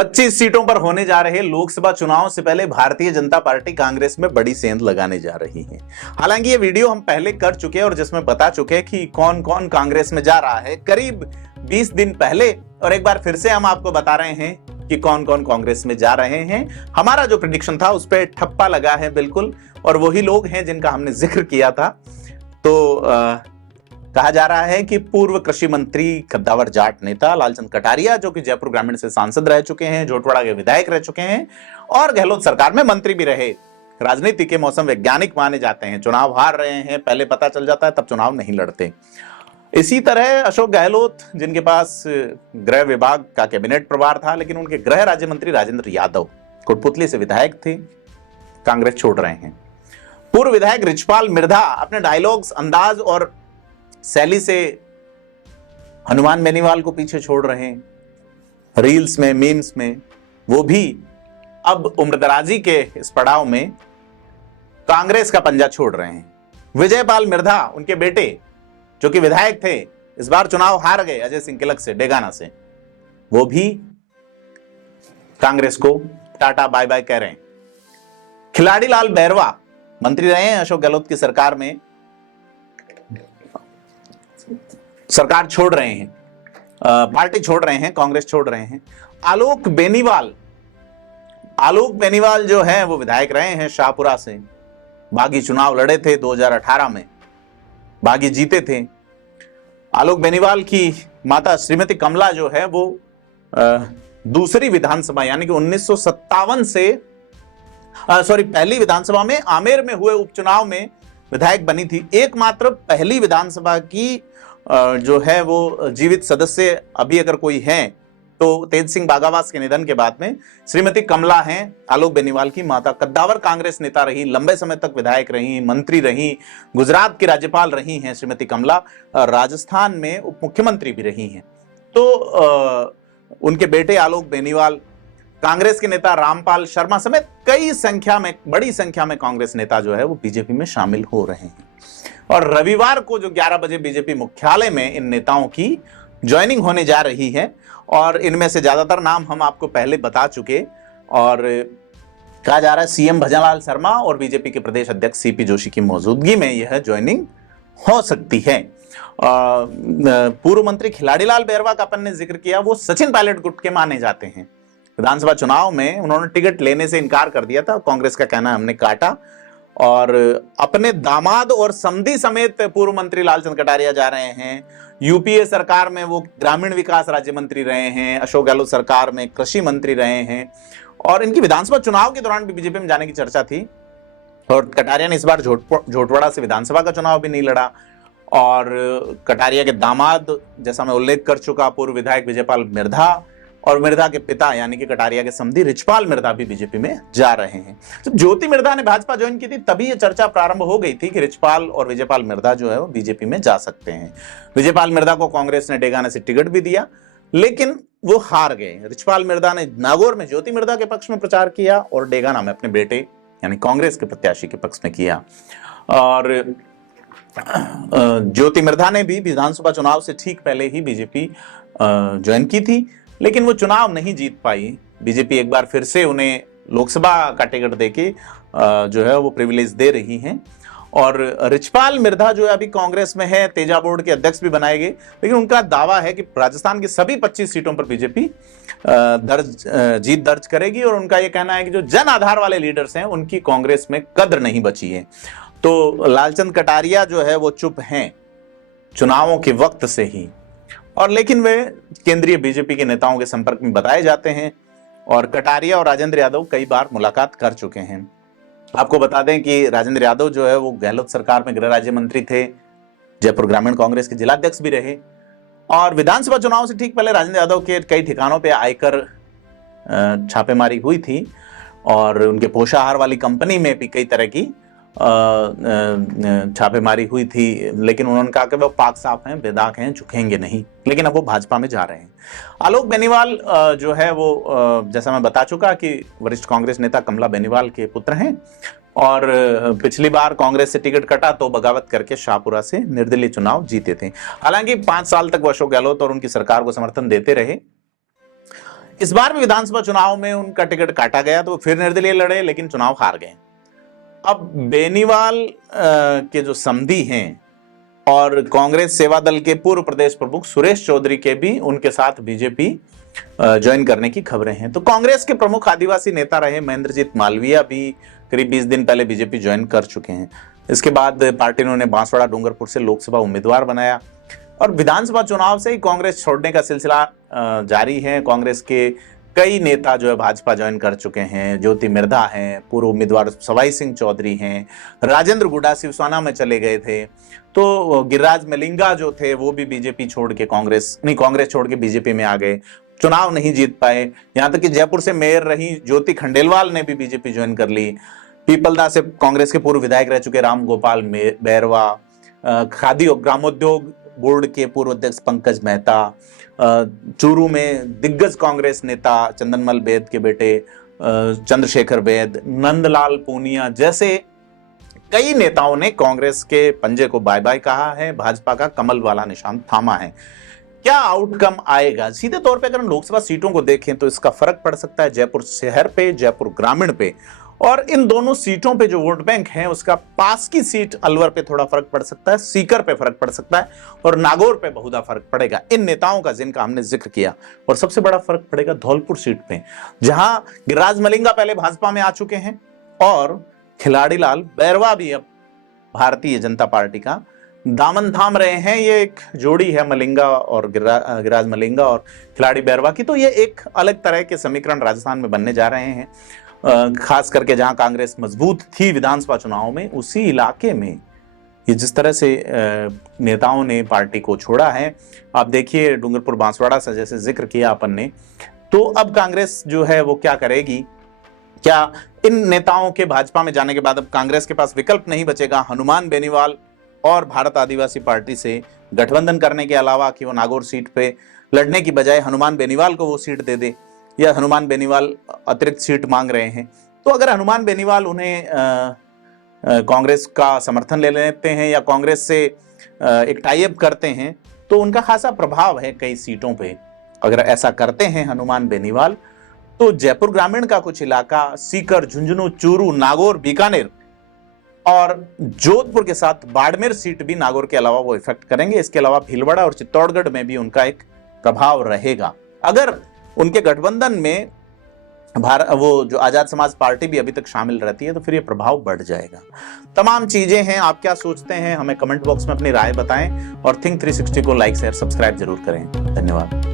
25 सीटों पर होने जा रहे लोकसभा चुनाव से पहले भारतीय जनता पार्टी कांग्रेस में बड़ी सेंध लगाने जा रही है। हालांकि ये वीडियो हम पहले कर चुके हैं और जिसमें बता चुके हैं कि कौन कौन कांग्रेस में जा रहा है करीब 20 दिन पहले, और एक बार फिर से हम आपको बता रहे हैं कि कौन कौन कांग्रेस में जा रहे हैं। हमारा जो प्रेडिक्शन था उस पर ठप्पा लगा है बिल्कुल, और वही लोग हैं जिनका हमने जिक्र किया था। तो कहा जा रहा है कि पूर्व कृषि मंत्री कद्दावर जाट नेता लालचंद कटारिया, जो कि जयपुर ग्रामीण से सांसद रह चुके हैं, झोटवाड़ा के विधायक रह चुके हैं और गहलोत सरकार में मंत्री भी रहे, राजनीति के मौसम वैज्ञानिक माने जाते हैं, चुनाव हार रहे हैं, पहले पता चल जाता है तब चुनाव नहीं लड़ते। इसी तरह अशोक गहलोत, जिनके पास गृह विभाग का कैबिनेट प्रभार था, लेकिन उनके गृह राज्य मंत्री राजेंद्र यादव कोटपुतली से विधायक थे, कांग्रेस छोड़ रहे हैं। पूर्व विधायक रिचपाल मिर्धा अपने डायलॉग्स, अंदाज और शैली से हनुमान बेनीवाल को पीछे छोड़ रहे हैं, रील्स में, मीम्स में। वो भी अब उम्रदराजी के इस पड़ाव में कांग्रेस का पंजा छोड़ रहे हैं। विजयपाल मिर्धा, उनके बेटे जो कि विधायक थे, इस बार चुनाव हार गए अजय सिंह किलक से, डेगाना से, वो भी कांग्रेस को टाटा बाय बाय कह रहे हैं। खिलाड़ी लाल बैरवा मंत्री रहे हैं अशोक गहलोत की सरकार में, सरकार छोड़ रहे हैं, पार्टी छोड़ रहे हैं, कांग्रेस छोड़ रहे हैं। आलोक बेनीवाल जो है वो विधायक रहे हैं शाहपुरा से, बागी चुनाव लड़े थे 2018 में, बागी जीते थे। आलोक बेनीवाल की माता श्रीमती कमला जो है वो दूसरी विधानसभा यानी कि 1957 से पहली विधानसभा में आमेर में हुए उपचुनाव में विधायक बनी थी। एकमात्र पहली विधानसभा की जो है वो जीवित सदस्य अभी अगर कोई है तो तेज सिंह बागावास के निधन के बाद में श्रीमती कमला हैं, आलोक बेनीवाल की माता। कद्दावर कांग्रेस नेता रही, लंबे समय तक विधायक रही, मंत्री रही, गुजरात की राज्यपाल रही हैं श्रीमती कमला, राजस्थान में उप मुख्यमंत्री भी रही हैं। तो उनके बेटे आलोक बेनीवाल, कांग्रेस के नेता रामपाल शर्मा समेत बड़ी संख्या में कांग्रेस नेता जो है वो बीजेपी में शामिल हो रहे हैं। और रविवार को जो 11 बजे बीजेपी मुख्यालय में इन नेताओं की ज्वाइनिंग होने जा रही है, और इनमें से ज्यादातर नाम हम आपको पहले बता चुके, और कहा जा रहा है सीएम भजनलाल शर्मा और बीजेपी के प्रदेश अध्यक्ष सीपी जोशी की मौजूदगी में यह ज्वाइनिंग हो सकती है। पूर्व मंत्री खिलाड़ीलाल बैरवा का अपन ने जिक्र किया, वो सचिन पायलट गुट के माने जाते हैं। विधानसभा चुनाव में उन्होंने टिकट लेने से इनकार कर दिया था, कांग्रेस का कहना हमने काटा, और अपने दामाद और समधी समेत पूर्व मंत्री लालचंद कटारिया जा रहे हैं। यूपीए सरकार में वो ग्रामीण विकास राज्य मंत्री रहे हैं, अशोक गहलोत सरकार में कृषि मंत्री रहे हैं, और इनकी विधानसभा चुनाव के दौरान भी बीजेपी में जाने की चर्चा थी। और कटारिया ने इस बार झोटवाड़ा से विधानसभा का चुनाव भी नहीं लड़ा, और कटारिया के दामाद, जैसा मैं उल्लेख कर चुका, पूर्व विधायक विजयपाल मिर्धा, और मिर्धा के पिता यानी कि कटारिया के समधी रिचपाल मिर्धा भी बीजेपी में जा रहे हैं। जब ज्योति मिर्धा ने भाजपा ज्वाइन की थी तभी यह चर्चा प्रारंभ हो गई थी कि रिचपाल और विजयपाल मिर्धा जो है वो बीजेपी में जा सकते हैं। विजयपाल मिर्धा को कांग्रेस ने डेगाना से टिकट भी दिया, लेकिन वो हार गए। रिचपाल मिर्धा ने नागौर में ज्योति मिर्धा के पक्ष में प्रचार किया और डेगाना में अपने बेटे यानी कांग्रेस के प्रत्याशी के पक्ष में किया। और ज्योति मिर्धा ने भी विधानसभा चुनाव से ठीक पहले ही बीजेपी ज्वाइन की थी, लेकिन वो चुनाव नहीं जीत पाई। बीजेपी एक बार फिर से उन्हें लोकसभा का टिकट देके जो है वो प्रिविलेज दे रही हैं। और रिचपाल मिर्धा जो है अभी कांग्रेस में है, तेजा बोर्ड के अध्यक्ष भी बनाए गए, लेकिन उनका दावा है कि राजस्थान की सभी 25 सीटों पर बीजेपी जीत दर्ज करेगी, और उनका यह कहना है कि जो जन आधार वाले लीडर्स हैं उनकी कांग्रेस में कद्र नहीं बची है। तो लालचंद कटारिया जो है वो चुप हैं चुनावों के वक्त से ही, और लेकिन वे केंद्रीय बीजेपी के नेताओं के संपर्क में बताए जाते हैं, और कटारिया और राजेंद्र यादव कई बार मुलाकात कर चुके हैं। आपको बता दें कि राजेंद्र यादव जो है वो गहलोत सरकार में गृह राज्य मंत्री थे, जयपुर ग्रामीण कांग्रेस के जिलाध्यक्ष भी रहे, और विधानसभा चुनाव से ठीक पहले राजेंद्र यादव के कई ठिकानों पे आयकर छापेमारी हुई थी, और उनके पोषाहार वाली कंपनी में भी कई तरह की छापेमारी हुई थी, लेकिन उन्होंने कहा कि वो पाक साफ हैं, बेदाग हैं, झुकेंगे नहीं। लेकिन अब वो भाजपा में जा रहे हैं। आलोक बेनीवाल जो है वो जैसा मैं बता चुका कि वरिष्ठ कांग्रेस नेता कमला बेनीवाल के पुत्र हैं, और पिछली बार कांग्रेस से टिकट कटा तो बगावत करके शाहपुरा से निर्दलीय चुनाव जीते थे। हालांकि 5 साल तक वो अशोक गहलोत और उनकी सरकार को समर्थन देते रहे। इस बार भी विधानसभा चुनाव में उनका टिकट काटा गया तो वो फिर निर्दलीय लड़े, लेकिन चुनाव हार गए। अब बेनीवाल के जो समधी हैं और कांग्रेस सेवा दल के पूर्व प्रदेश प्रमुख सुरेश चौधरी के भी उनके साथ बीजेपी ज्वाइन करने की खबरें हैं। तो कांग्रेस के प्रमुख आदिवासी नेता रहे महेंद्रजीत मालवीया भी करीब 20 दिन पहले बीजेपी ज्वाइन कर चुके हैं। इसके बाद पार्टी ने उन्हें बांसवाड़ा डूंगरपुर से लोकसभा उम्मीदवार बनाया और विधानसभा चुनाव से ही कांग्रेस छोड़ने का सिलसिला जारी है। कांग्रेस के कई नेता जो है भाजपा ज्वाइन कर चुके हैं। ज्योति मिर्धा हैं, पूर्व उम्मीदवार सवाई सिंह चौधरी हैं, राजेंद्र गुड्डा शिवसेना में चले गए थे। तो गिरिराज मलिंगा जो थे वो भी बीजेपी छोड़ के कांग्रेस छोड़ के बीजेपी में आ गए, चुनाव नहीं जीत पाए। यहां तक कि जयपुर से मेयर रही ज्योति खंडेलवाल ने भी बीजेपी ज्वाइन कर ली। पीपलदा से कांग्रेस के पूर्व विधायक रह चुके राम गोपाल बैरवा, खादी और ग्रामोद्योग बोर्ड के पूर्व अध्यक्ष पंकज मेहता, चूरू में दिग्गज कांग्रेस नेता चंदनमल बेद के बेटे चंद्रशेखर बेद, नंदलाल पूनिया जैसे कई नेताओं ने कांग्रेस के पंजे को बाय बाय कहा है, भाजपा का कमल वाला निशान थामा है। क्या आउटकम आएगा? सीधे तौर पे अगर हम लोकसभा सीटों को देखें तो इसका फर्क पड़ सकता है जयपुर शहर पे, जयपुर ग्रामीण पे, और इन दोनों सीटों पे जो वोट बैंक है उसका पास की सीट अलवर पे थोड़ा फर्क पड़ सकता है, सीकर पे फर्क पड़ सकता है और नागौर पे बहुधा फर्क पड़ेगा इन नेताओं का जिनका हमने जिक्र किया। और सबसे बड़ा फर्क पड़ेगा धौलपुर सीट पे, जहां गिरिराज मलिंगा पहले भाजपा में आ चुके हैं और खिलाड़ीलाल बैरवा भी अब भारतीय जनता पार्टी का दामन थाम रहे हैं। ये एक जोड़ी है मलिंगा और गिरिराज मलिंगा और खिलाड़ी बैरवा की। तो ये एक अलग तरह के समीकरण राजस्थान में बनने जा रहे हैं, खास करके जहां कांग्रेस मजबूत थी विधानसभा चुनाव में, उसी इलाके में ये जिस तरह से नेताओं ने पार्टी को छोड़ा है। आप देखिए डूंगरपुर बांसवाड़ा से जैसे जिक्र किया अपन ने, तो अब कांग्रेस जो है वो क्या करेगी? क्या इन नेताओं के भाजपा में जाने के बाद अब कांग्रेस के पास विकल्प नहीं बचेगा हनुमान बेनीवाल और भारत आदिवासी पार्टी से गठबंधन करने के अलावा कि वो नागौर सीट पे लड़ने की बजाय हनुमान बेनीवाल को वो सीट दे दे, या हनुमान बेनीवाल अतिरिक्त सीट मांग रहे हैं? तो अगर हनुमान बेनीवाल उन्हें कांग्रेस का समर्थन ले लेते हैं या कांग्रेस से एक टाई अप करते हैं तो उनका खासा प्रभाव है कई सीटों पे। अगर ऐसा करते हैं हनुमान बेनीवाल तो जयपुर ग्रामीण का कुछ इलाका, सीकर, झुंझुनू, चूरू, नागौर, बीकानेर और जोधपुर के साथ बाड़मेर सीट भी नागौर के अलावा वो इफेक्ट करेंगे। इसके अलावा भीलवाड़ा और चित्तौड़गढ़ में भी उनका एक प्रभाव रहेगा। अगर उनके गठबंधन में वो जो आजाद समाज पार्टी भी अभी तक शामिल रहती है तो फिर ये प्रभाव बढ़ जाएगा। तमाम चीजें हैं, आप क्या सोचते हैं हमें कमेंट बॉक्स में अपनी राय बताएं और थिंक 360 को लाइक शेयर सब्सक्राइब जरूर करें। धन्यवाद।